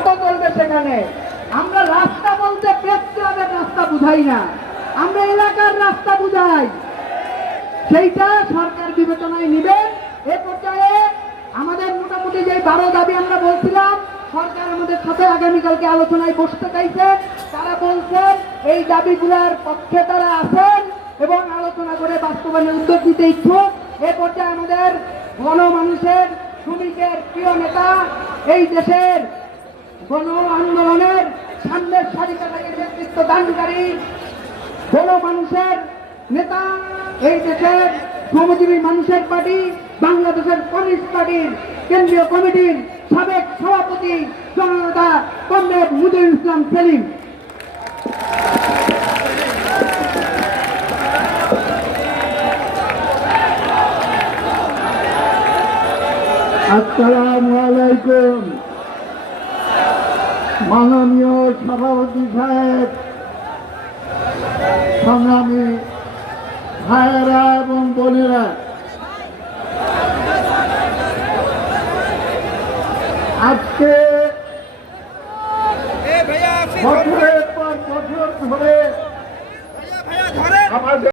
Auto চলবে সেখানে। আমরা রাস্তা বলতে প্রেস ক্লাবের রাস্তা বুঝাই না, আমরা এলাকার রাস্তা বুঝাই। সেইটা সরকার বিবেচনায় নিবেন। এ পর্যায়ে আমাদের মোটামুটি যে 12 দাবি আমরা বলছিলাম, সরকার আমাদের সাথে আগামীকালকে আলোচনায় বসতে চাইছে। তারা বলছেন এই দাবিগুলোর পক্ষে তারা আছেন এবং আলোচনা করে বাস্তবায়নের উদ্যোগ নিতে ইচ্ছুক। এ পর্যায়ে আমাদের গণমানুষের, শ্রমিকের প্রিয় নেতা, এই দেশের গণ আন্দোলনের সামনের সারিকা থেকে নেতৃত্ব দানকারী গণমানুষের নেতা, এই দেশের শ্রমজীবী মানুষের পার্টি, বাংলাদেশের কমিউনিস্ট পার্টির কেন্দ্রীয় কমিটির সাবেক সভাপতি জননেতা কমরেড মুজিবুল ইসলাম সেলিম। আসসালামু আলাইকুম। মাননীয় সভাপতি সাহেব, সংগ্রামী ভাইয়েরা এবং বোনেরা, আজকে বছরের পর বছর ধরে আমাদের